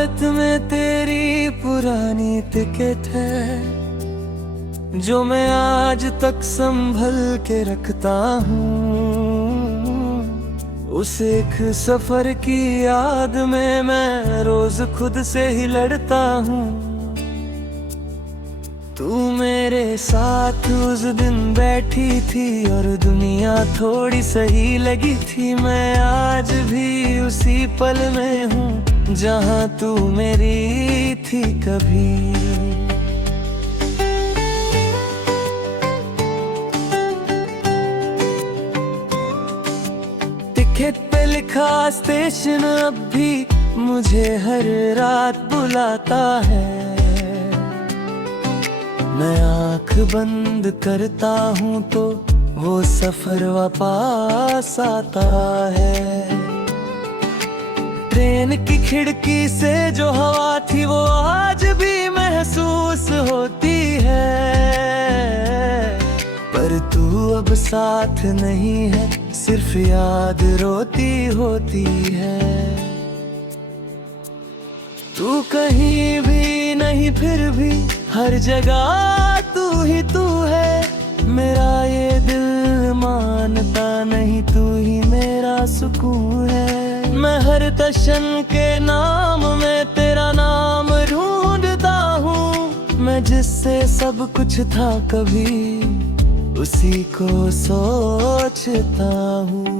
हालत में तेरी पुरानी टिकट है जो मैं आज तक संभल के रखता हूँ। उस एक सफर की याद में मैं रोज खुद से ही लड़ता हूँ। तू मेरे साथ उस दिन बैठी थी और दुनिया थोड़ी सही लगी थी। मैं आज भी उसी पल में हूँ जहाँ तू मेरी थी कभी। टिकट पे लिखा स्टेशन अब भी मुझे हर रात बुलाता है। मैं आँख बंद करता हूँ तो वो सफर वापस आता है। ट्रेन की खिड़की से जो हवा थी वो आज भी महसूस होती है। पर तू अब साथ नहीं है, सिर्फ याद रोती होती है। तू कहीं भी नहीं फिर भी हर जगह तू ही तू है। मेरा ये दिल मानता नहीं, तू ही मेरा सुकून है। मैं हर दर्शन के नाम में तेरा नाम ढूंढता हूँ। मैं जिससे सब कुछ था कभी उसी को सोचता हूँ।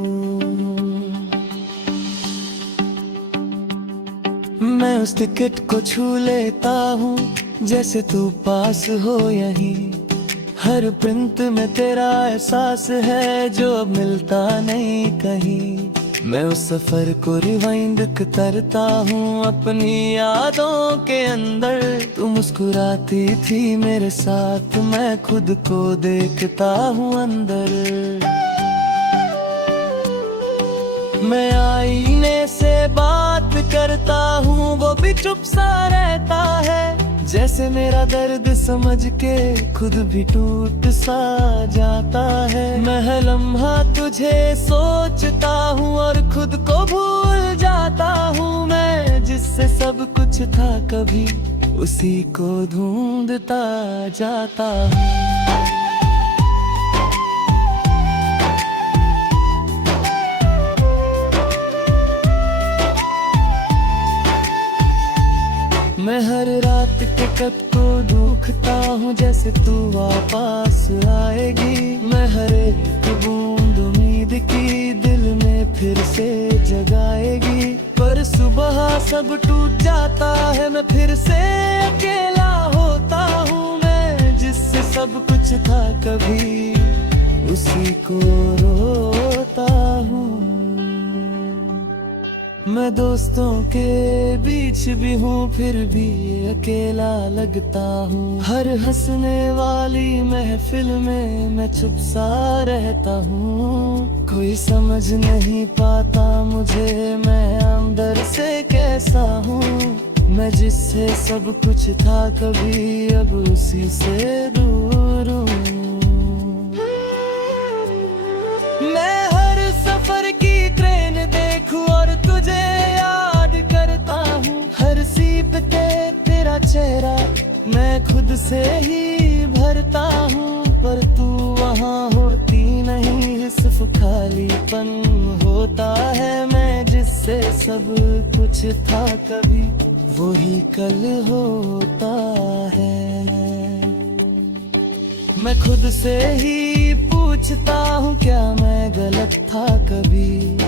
मैं उस टिकट को छू लेता हूँ जैसे तू पास हो यहीं। हर प्रिंट में तेरा एहसास है जो अब मिलता नहीं कहीं। मैं उस सफर को रिवाइंड करता हूँ अपनी यादों के अंदर। तू मुस्कुराती थी मेरे साथ, मैं खुद को देखता हूँ अंदर। मैं आईने से बात करता हूँ वो भी चुप सा रहता है। जैसे मेरा दर्द समझ के खुद भी टूट सा जाता है। मैं हर लम्हा तुझे सोचता हूँ और खुद को भूल जाता हूँ। मैं जिससे सब कुछ था कभी उसी को ढूंढता जाता हूँ। मैं हर रात के कब को दुखता हूँ जैसे तू वापस आएगी। मैं हर एक बूंद उम्मीद की दिल में फिर से जगाएगी। पर सुबह सब टूट जाता है, मैं फिर से अकेला होता हूँ। मैं जिससे सब कुछ था कभी उसी को रोता हूँ। मैं दोस्तों के बीच भी हूँ फिर भी अकेला लगता हूँ। हर हंसने वाली महफिल में मैं चुप सा रहता हूँ। कोई समझ नहीं पाता मुझे मैं अंदर से कैसा हूँ। मैं जिससे सब कुछ था कभी अब उसी से दूर हूँ। मैं हर सफर की ट्रेन देखूं और तुझे याद करता हूँ। हर सीट पे तेरा चेहरा मैं खुद से ही भरता हूँ। पर तू वहाँ होती नहीं, सिर्फ खालीपन होता है। मैं जिससे सब कुछ था कभी वही कल होता है। मैं खुद से ही पूछता हूँ क्या मैं गलत था कभी।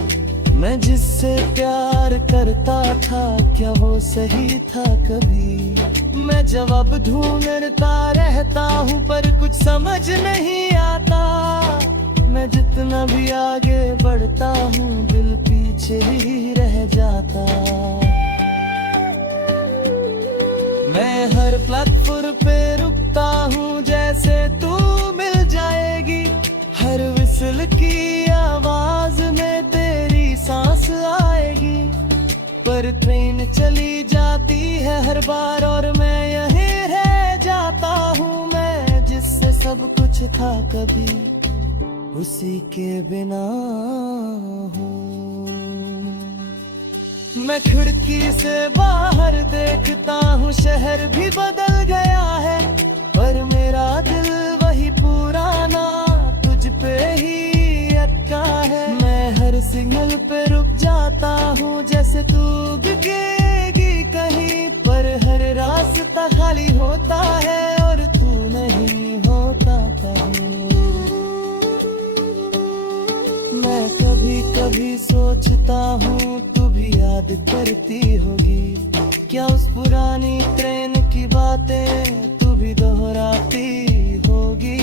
मैं जिससे प्यार करता था क्या वो सही था कभी। मैं जवाब ढूंढता रहता हूँ पर कुछ समझ नहीं आता। मैं जितना भी आगे बढ़ता हूँ दिल पीछे ही रह जाता। मैं हर प्लेटफॉर्म पे रुकता हूँ जैसे तू मिल जाएगी। हर विसल की आवाज में तेरी सांस आएगी। पर ट्रेन चली जाती है हर बार और मैं यहीं रह जाता हूँ। मैं जिससे सब कुछ था कभी उसी के बिना हूँ। मैं खिड़की से बाहर देखता हूँ, शहर भी बदल गया है, पर मेरा दिल वही पुराना तुझ पे ही अटका है। मैं हर सिग्नल पे रुक जाता हूँ, जैसे तू दिखेगी कहीं, पर हर रास्ता खाली होता है और तू नहीं होता कहीं। मैं कभी कभी सोचता हूँ तू भी याद करती होगी क्या उस पुरानी ट्रेन की बातें तू भी दोहराती होगी।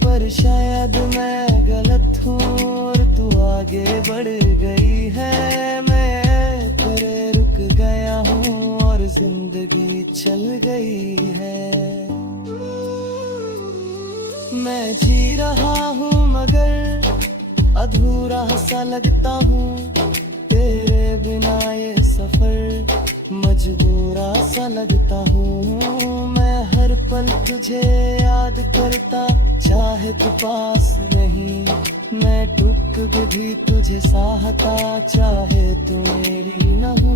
पर शायद मैं गलत हूँ और तू आगे बढ़ गई है, मैं तेरे रुक गया हूँ और जिंदगी चल गई है। मैं जी रहा हूँ मगर अधूरा सा लगता हूँ, तेरे बिना ये सफर मजबूरा सा लगता हूँ। मैं हर पल तुझे याद करता, चाहे तू पास नहीं, मैं टूट भी तुझे चाहता, चाहे तू मेरी न हो।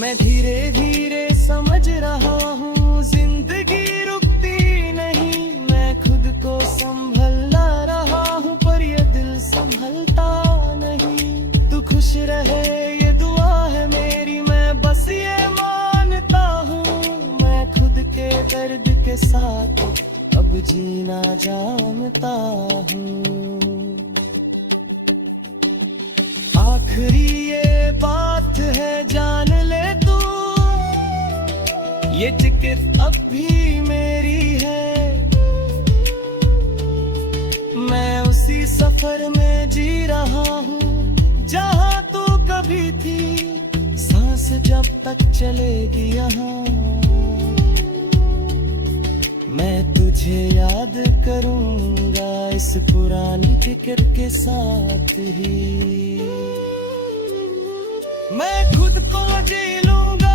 मैं धीरे धीरे समझ रहा हूँ जिंदगी रुकती नहीं, मैं खुद को संभलना रहा हूँ पर ये दिल संभलता नहीं। तू खुश रहे ये दुआ है मेरी, मैं बस ये मानता हूँ, मैं खुद के दर्द के साथ अब जीना जानता हूँ। आखिरी ये बात है जान ले तू, ये टिकट अब भी मेरी है, मैं उसी सफर में जी रहा हूँ जहाँ तू कभी थी, सांस जब तक चलेगी यहाँ मैं तुझे याद करूँगा इस पुरानी टिकट के साथ ही। मैं खुद को जी लूँगा,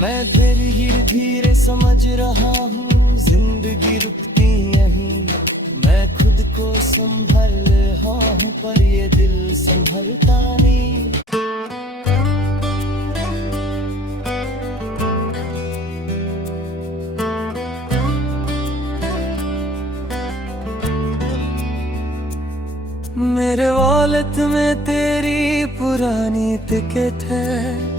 मैं धीरे धीरे समझ रहा हूँ जिंदगी रुकती यहीं, मैं खुद को संभल रहा हूँ पर ये दिल संभलता नहीं। मेरे वॉलेट में तेरी पुरानी टिकट है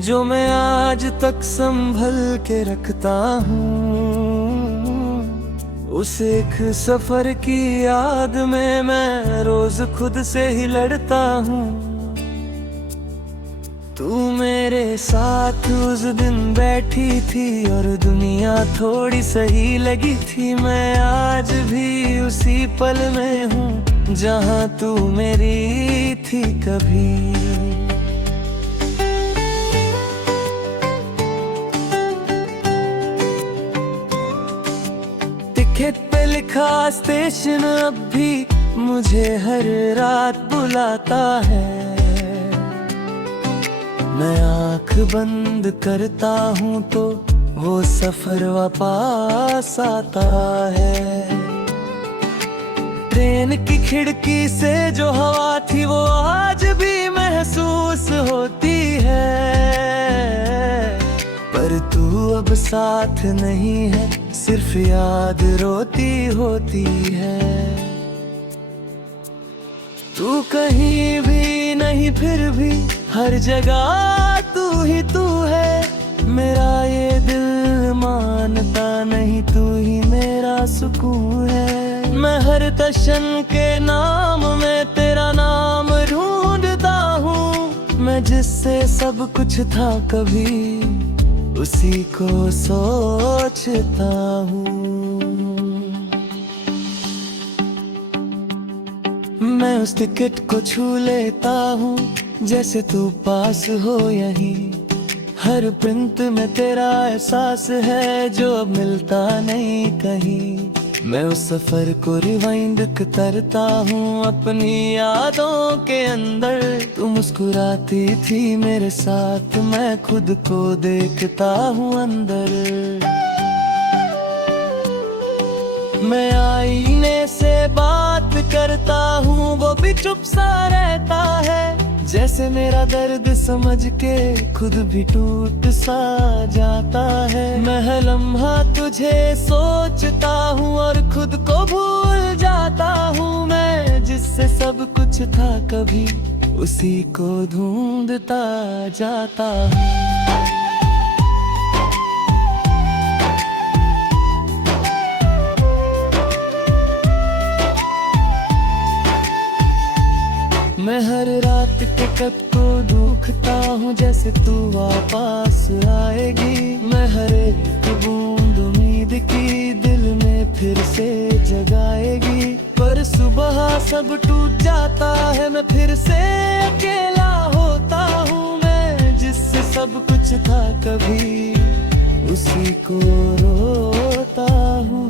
जो मैं आज तक संभल के रखता हूँ, उस एक सफर की याद में मैं रोज खुद से ही लड़ता हूँ। तू मेरे साथ उस दिन बैठी थी और दुनिया थोड़ी सही लगी थी, मैं आज भी उसी पल में हूँ जहाँ तू मेरी थी कभी। टिकट पे लिखा स्टेशन अब भी मुझे हर रात बुलाता है, मैं आँख बंद करता हूँ तो वो सफर वापस आता है। ट्रेन की खिड़की से जो हवा थी वो आज भी महसूस होती है, पर तू अब साथ नहीं है, सिर्फ याद रोती होती है। तू कहीं भी नहीं फिर भी हर जगह तू है, मेरा ये दिल मानता नहीं तू ही मेरा सुकून है। मैं हर दर्शन के नाम में तेरा नाम ढूंढता हूँ, मैं जिससे सब कुछ था कभी उसी को सोचता हूँ। मैं उस टिकट को छू लेता हूँ जैसे तू पास हो यहीं, हर प्रिंट में तेरा एहसास है जो अब मिलता नहीं कहीं। मैं उस सफर को रिवाइंड करता हूँ अपनी यादों के अंदर। तू मुस्कुराती थी मेरे साथ, मैं खुद को देखता हूँ अंदर। मैं आईने से बात करता हूँ, वो भी चुप सा रहता है। जैसे मेरा दर्द समझ के खुद भी टूट सा जाता है। मैं हर लम्हा तुझे सोचता हूँ और खुद को भूल जाता हूँ। मैं जिससे सब कुछ था कभी, उसी को ढूंढता जाता हूँ। मैं हर रात के कब को दुखता हूँ, जैसे तू वापस आएगी। मैं हर एक बूंद उम्मीद की दिल में फिर से जगाएगी। पर सुबह सब टूट जाता है, मैं फिर से अकेला होता हूँ। मैं जिससे सब कुछ था कभी, उसी को रोता हूँ।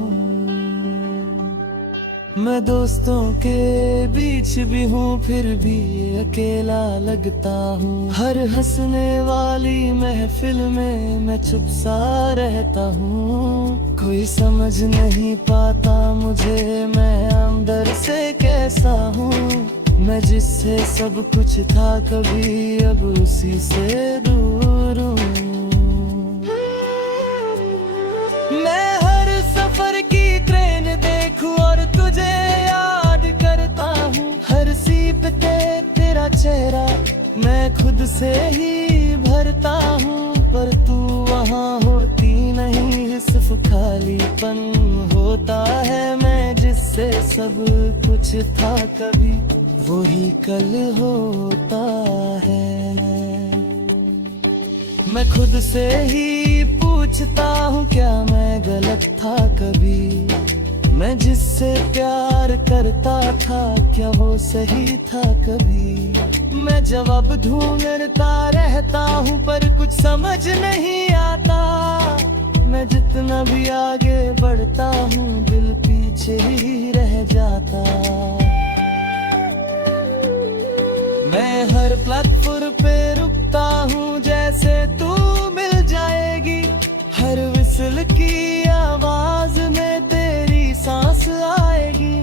मैं दोस्तों के बीच भी हूँ, फिर भी अकेला लगता हूँ। हर हंसने वाली महफिल में मैं चुप सा रहता हूँ। कोई समझ नहीं पाता मुझे, मैं अंदर से कैसा हूँ। मैं जिससे सब कुछ था कभी, अब उसी से दूर हूँ। मैं हर सफर की ट्रेन देखूं और तुझे याद करता हूँ। हर सीट पे तेरा चेहरा मैं खुद से ही भरता हूँ। पर तू वहाँ होती नहीं, सिर्फ खालीपन होता है। मैं जिससे सब कुछ था कभी, वही कल होता है। मैं खुद से ही पूछता हूँ, क्या मैं गलत था कभी? मैं जिससे प्यार करता था, क्या वो सही था कभी? मैं जवाब ढूंढता रहता हूँ, पर कुछ समझ नहीं आता। मैं जितना भी आगे बढ़ता हूँ, दिल पीछे ही रह जाता। मैं हर प्लेटफॉर्म पे रुकता हूँ, जैसे तू मिल जाएगी। हर विसल की आवाज में तेरी सांस आएगी।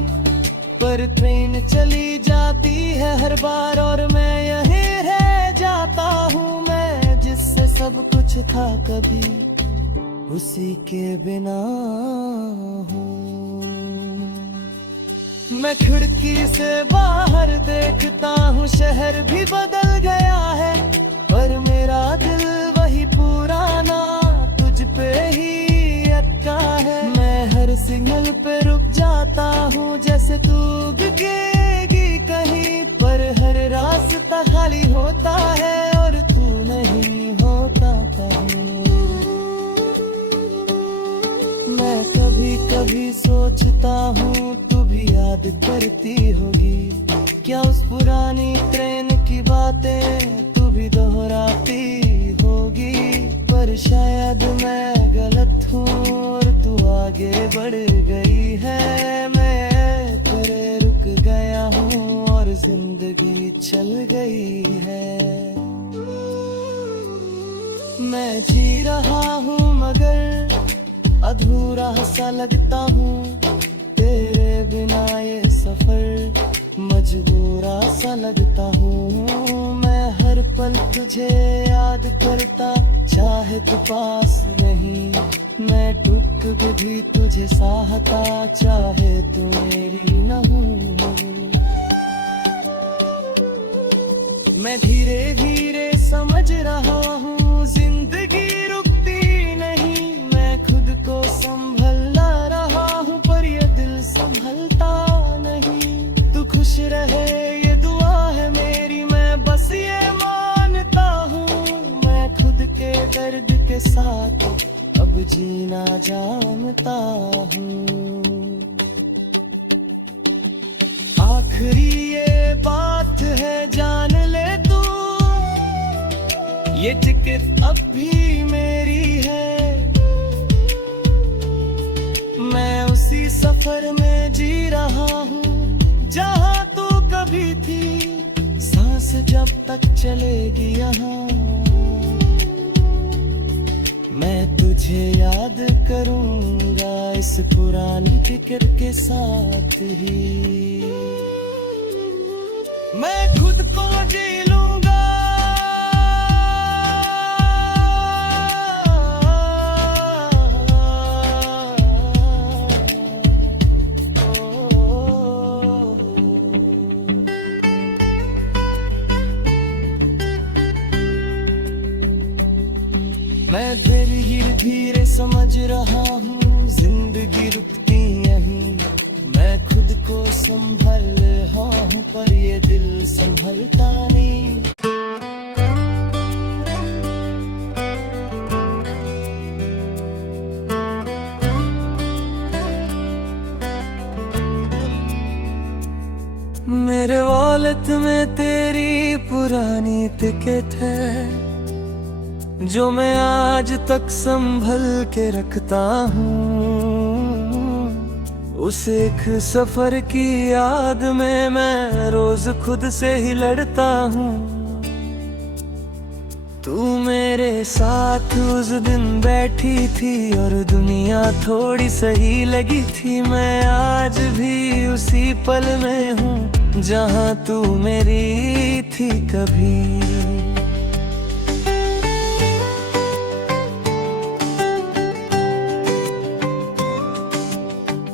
पर ट्रेन चली जाती है हर बार और मैं यहीं रह जाता हूँ। मैं जिससे सब कुछ था कभी, उसी के बिना हूँ। मैं खिड़की से बाहर देखता हूँ, शहर भी बदल गया है। पर मेरा दिल वही पुराना, तुझ पे ही अटका है। मैं हर सिग्नल पे रुक जाता हूँ, जैसे तू दिखेगी कहीं। पर हर रास्ता खाली होता है और तू नहीं होता कहीं। मैं कभी कभी सोचता हूँ, तू भी याद करती होगी क्या उस पुरानी ट्रेन की बातें तू भी दोहराती होगी। पर शायद मैं गलत हूँ और तू आगे बढ़ गई है। मैं तेरे रुक गया हूँ और जिंदगी चल गई है। मैं जी रहा हूँ मगर अधूरा सा लगता हूँ। तेरे बिना ये सफर मजबूरा सा लगता हूँ। मैं हर पल तुझे याद करता, चाहे तू पास नहीं। मैं टूट भी तुझे चाहता, चाहे तू मेरी न हो। मैं धीरे धीरे समझ रहा हूँ, जिंदगी रुकती नहीं। मैं खुद को संभलना रहा हूँ, पर ये दिल संभलता नहीं। तू खुश रहे ये दुआ है मेरी, मैं बस ये मानता हूँ। मैं खुद के दर्द के साथ अब जीना जानता हूँ। आखिरी ये बात है, जान ले तू, ये टिकट अब भी मेरी है। मैं उसी सफर सफर में जी रहा हूँ, जहाँ तू कभी थी, सांस जब तक चलेगी यहाँ। मैं तुझे याद करूँगा इस पुरानी फिक्र के साथ ही। मैं खुद को जी लूँगा, मैं धीरे धीरे समझ रहा हूँ जिंदगी रुकती यहीं। मैं खुद को संभल रहा हूँ पर ये दिल संभलता नहीं। मेरे वॉलेट में तेरी पुरानी टिकट है, जो मैं आज तक संभल के रखता हूँ। उस एक सफर की याद में मैं रोज खुद से ही लड़ता हूँ। तू मेरे साथ उस दिन बैठी थी और दुनिया थोड़ी सही लगी थी। मैं आज भी उसी पल में हूँ जहाँ तू मेरी थी कभी।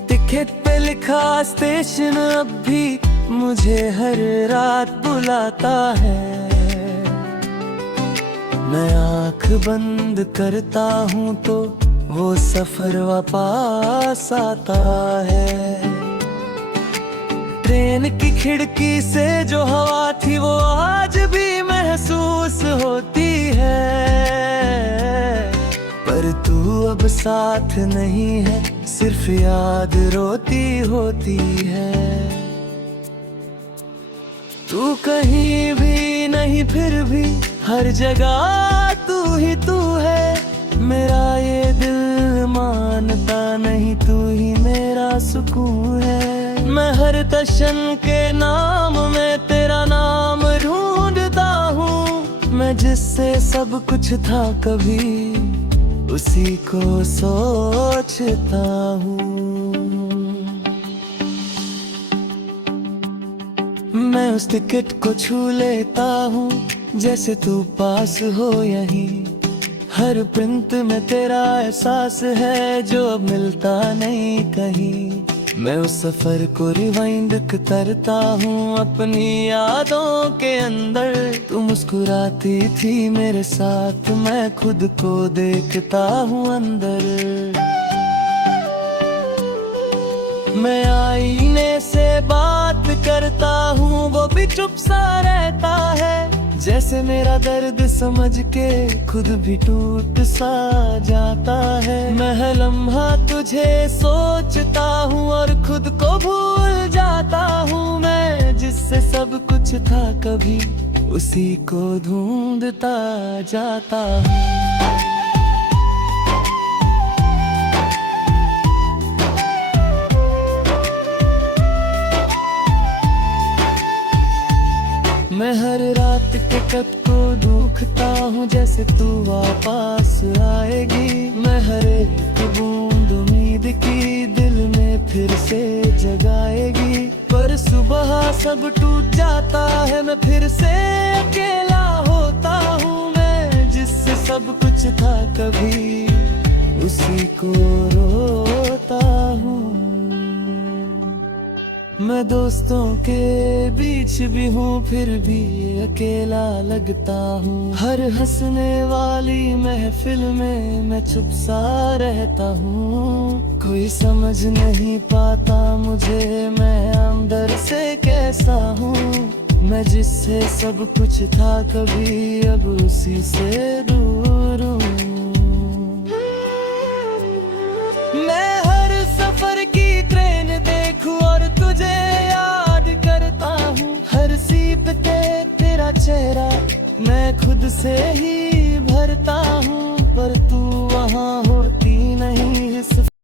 टिकट पे लिखा स्टेशन अब भी मुझे हर रात बुलाता है। मैं आँख बंद करता हूँ तो वो सफर वापस आता है। ट्रेन की खिड़की से जो हवा थी वो आज भी महसूस होती है। पर तू अब साथ नहीं है, सिर्फ याद रोती होती है। तू कहीं भी नहीं फिर भी हर जगह तू है। मेरा ये दिल मानता नहीं, तू ही मेरा सुकून है। मैं हर दर्शन के नाम में तेरा नाम ढूंढता हूँ। मैं जिससे सब कुछ था कभी उसी को सोचता हूँ। मैं उस टिकट को छू लेता हूँ जैसे तू पास हो यहीं। हर प्रिंट में तेरा एहसास है जो अब मिलता नहीं कहीं। मैं उस सफर को रिवाइंड करता हूँ अपनी यादों के अंदर। तू मुस्कुराती थी मेरे साथ, मैं खुद को देखता हूँ अंदर। मैं आईने से बात करता हूँ, वो भी चुप सा रहता है। जैसे मेरा दर्द समझ के खुद भी टूट सा जाता है। मैं हर लम्हा तुझे सोचता हूँ और खुद को भूल जाता हूँ। मैं जिससे सब कुछ था कभी उसी को ढूंढता जाता हूँ। मैं हर रात के कब को दुखता हूँ जैसे तू वापस आएगी। मैं हर एक बूंद उम्मीद की दिल में फिर से जगाएगी। पर सुबह सब टूट जाता है, मैं फिर से अकेला होता हूँ। मैं जिससे सब कुछ था कभी उसी को रोता हूँ। मैं दोस्तों के बीच भी हूँ फिर भी अकेला लगता हूँ। हर हंसने वाली महफिल में मैं चुप सा रहता हूँ। कोई समझ नहीं पाता मुझे मैं अंदर से कैसा हूँ। मैं जिससे सब कुछ था कभी अब उसी से दूर हूँ। मैं हर सफर की ट्रेन देखूं और तुझे याद करता हूँ। हर सीट पे तेरा चेहरा मैं खुद से ही भरता